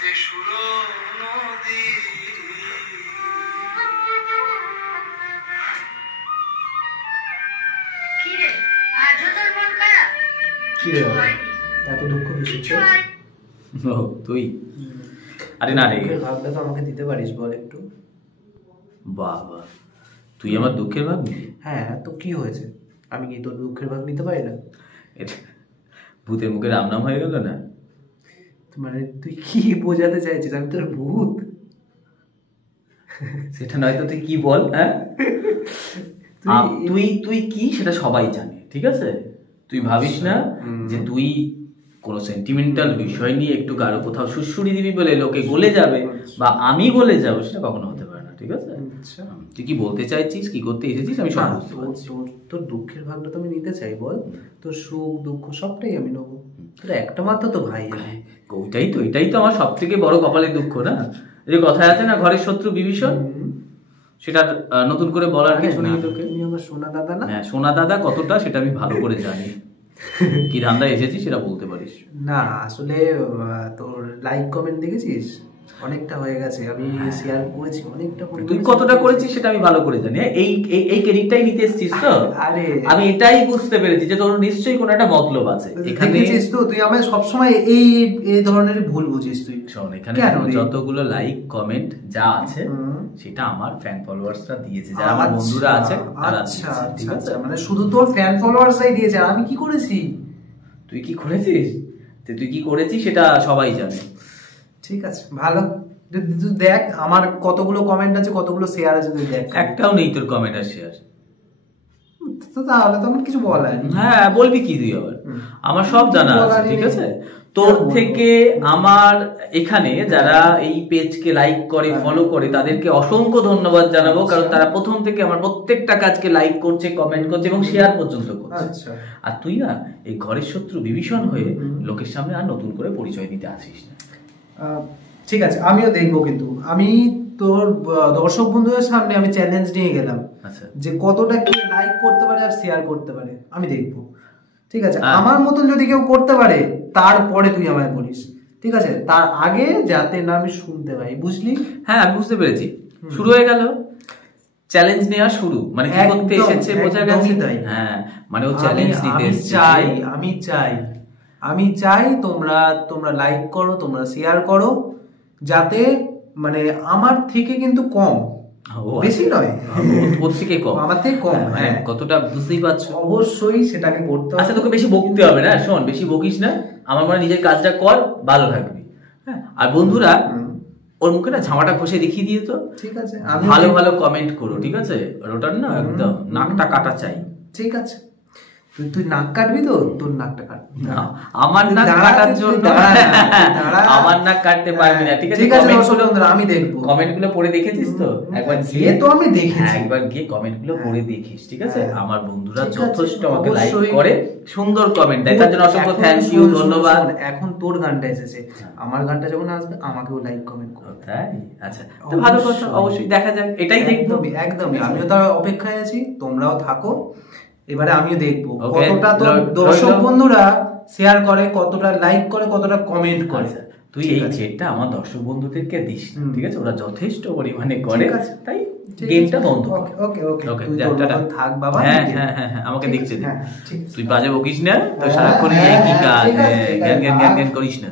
যে সুরো নদী। কিরে আজও তোর মন খারাপ? কিরে এত দুঃখ কিসের? ও তুই? আরে না রে, ভাবটা তো আমাকে দিতে পারিস বল একটু। বাবা তুই আমার দুঃখের ভাগ নিবি? হ্যাঁ তো কি হয়েছে, আমি কি তোর দুঃখের ভাগ নিতে পারি না? এটা ভূতের মুখে রাম নাম হয়ে গেল না? মানে তুই কি বোঝাতে চাইছিস আমি তোর ভূত? সেটা নয় তো তুই কি বল। হ্যাঁ তুই তুই কি সেটা সবাই জানে, ঠিক আছে? তুই ভাবিস না যে তুই কোনো সেন্টিমেন্টাল বিষয় নিয়ে একটু গাঢ় কোথাও সুড়সুড়ি দিবি বলে লোকে গলে যাবে বা আমি গলে যাবো, সেটা কখনো হতে পারে না, ঠিক আছে? তুই কি বলতে চাইছিস, কি করতে এসেছিস, আমি সব বুঝতে পারছি। তোর দুঃখের ভাগটা তো আমি নিতে চাই, বল। তোর সুখ দুঃখ সবটাই আমি নেবো, তোর একটা মাত্র তো ভাই। এটাই তো আমার সব থেকে বড় কপালের দুঃখ না, যে কথায় আছে না ঘরের শত্রু বিভীষণ, সেটা নতুন করে বলার কিছু নেই তোকে। তুমি আমার সোনা দাদা না? হ্যাঁ সোনা দাদা কতটা সেটা আমি ভালো করে জানি। কি ধান্দা এসেছিস সেটা বলতে পারিস না? আসলে তোর লাইক কমেন্ট দেখেছিস অনেকটা হয়ে গেছে, আমি শেয়ার করেছি অনেকটা। তুই কতটা করেছিস সেটা আমি ভালো করে জানি। এই ক্রেডিটটাই নিতে এসেছিস তো? আরে আমি এটাই বুঝতে পেরেছি যে তোর নিশ্চয়ই কোনো একটা মতলব আছে এখানে। দেখেছিস তো তুই আমায় সবসময় এই এই ধরনের ভুল বুঝিস তুই। শোন, এখানে যতগুলো লাইক কমেন্ট যা আছে সেটা আমার ফ্যান ফলোয়ার্সরা দিয়েছে, যারা আমার বন্ধুরা আছে তারা দিয়েছে, ঠিক আছে? মানে শুধু তোর ফ্যান ফলোয়ার্সরাই দিয়েছে, আর আমি কি করেছি? তুই কি করেছিস? তুই কি করেছিস সেটা সবাই জানে। ঠিক আছে ভালো, তুই দেখ আমার কতগুলো কমেন্ট আছে, কতগুলো শেয়ার আছে, তুই দেখ। একটাও নেই তোর কমেন্ট আর শেয়ার। তো তাহলে তো আমার কিছু বলার নেই। হ্যাঁ বলবি কি তুই আবার? আমার সব জানা আছে, ঠিক আছে? তোর থেকে আমার এখানে যারা এই পেজকে লাইক করে ফলো করে তাদেরকে অসংখ্য ধন্যবাদ জানাবো, কারণ তারা প্রথম থেকে আমার প্রত্যেকটা কাজকে লাইক করছে, কমেন্ট করছে এবং শেয়ার পর্যন্ত করছে। আর তুই না এই ঘরের শত্রু বিভীষণ হয়ে লোকের সামনে আর নতুন করে পরিচয় দিতে আসিস না। ঠিক আছে আমিও দেখবো, কিন্তু আমি তোর দর্শক বন্ধুদের সামনে আমি চ্যালেঞ্জ নিয়ে গেলাম যে কতটা কে লাইক করতে পারে আর শেয়ার করতে পারে, আমি দেখবো। ঠিক আছে, আমার মতন যদি কেউ করতে পারে তারপরে তুই আমায় বলিস, ঠিক আছে? তার আগে যাতে না আমি শুনতে পাই, বুঝলি? হ্যাঁ আমি বুঝতে পেরেছি, শুরু হয়ে গেল চ্যালেঞ্জ নেওয়া শুরু, মানে কি করতে এসেছে বোঝা গেছে। হ্যাঁ মানে ও চ্যালেঞ্জ নিতে এসেছে। আমি চাই তোমরা লাইক করো, তোমরা শেয়ার করো, যাতে মানে আমার থেকে কিন্তু কম, বেশি নয়, ওর থেকে কম, আমার থেকে কম, মানে কতটা বুঝতেই পারছো। অবশ্যই সেটাকে করতে হবে। আচ্ছা তোকে বেশি বকতে হবে না, শোন বেশি বকিস না, আমার মনে নিজের কাজটা কর, ভালো থাকবি। হ্যাঁ আর বন্ধুরা ওর মুখে না ঝামাটা ঘষে দেখিয়ে দিয়ে তো, ঠিক আছে? ভালো ভালো কমেন্ট করো, ঠিক আছে? ওটার না একদম নাকটা কাটা চাই, ঠিক আছে? তুই নাক কাটবি তো, তোর নাকটা কাটবি, আমার নাক কাটার জন্য আমার নাক কাটতে পারবি না, ঠিক আছে? আমি দেখবো কমেন্ট গুলো পড়ে দেখেছিস তো? একবার গিয়ে তো আমি দেখেছি, একবার গিয়ে কমেন্ট গুলো পড়ে দেখিস, ঠিক আছে? আমার বন্ধুরা যথেষ্ট আমাকে লাইক করে, সুন্দর কমেন্ট দেয়, তার জন্য অসংখ্য থ্যাংক ইউ, ধন্যবাদ। এখন তোর গানটা এসেছে, আমার গানটা যখন আসবে আমাকেও লাইক কমেন্ট করো, তাই? আচ্ছা তো ভালো কথা, অবশ্যই দেখা যাক, এটাই দেখবো। একদমই আমিও তার অপেক্ষায় আছি, তোমরাও থাকো। এবারে আমিও দেখবো কতটা তোর দর্শক বন্ধুরা শেয়ার করে, কতটা লাইক করে, কতটা কমেন্ট করে। তুই এই ছেড়টা আমার দর্শক বন্ধুদেরকে দিস, ঠিক আছে? ওরা যথেষ্ট পরিমাণে করে, তাই গেমটা বন্ধ। ওকে ওকে ওকে থাক বাবা। হ্যাঁ হ্যাঁ হ্যাঁ আমাকে দেখতে দে, তুই বাজে বকিস না তো, সারাক্ষণ এই কি কাজ, জ্ঞান জ্ঞান জ্ঞান জ্ঞান করিস না।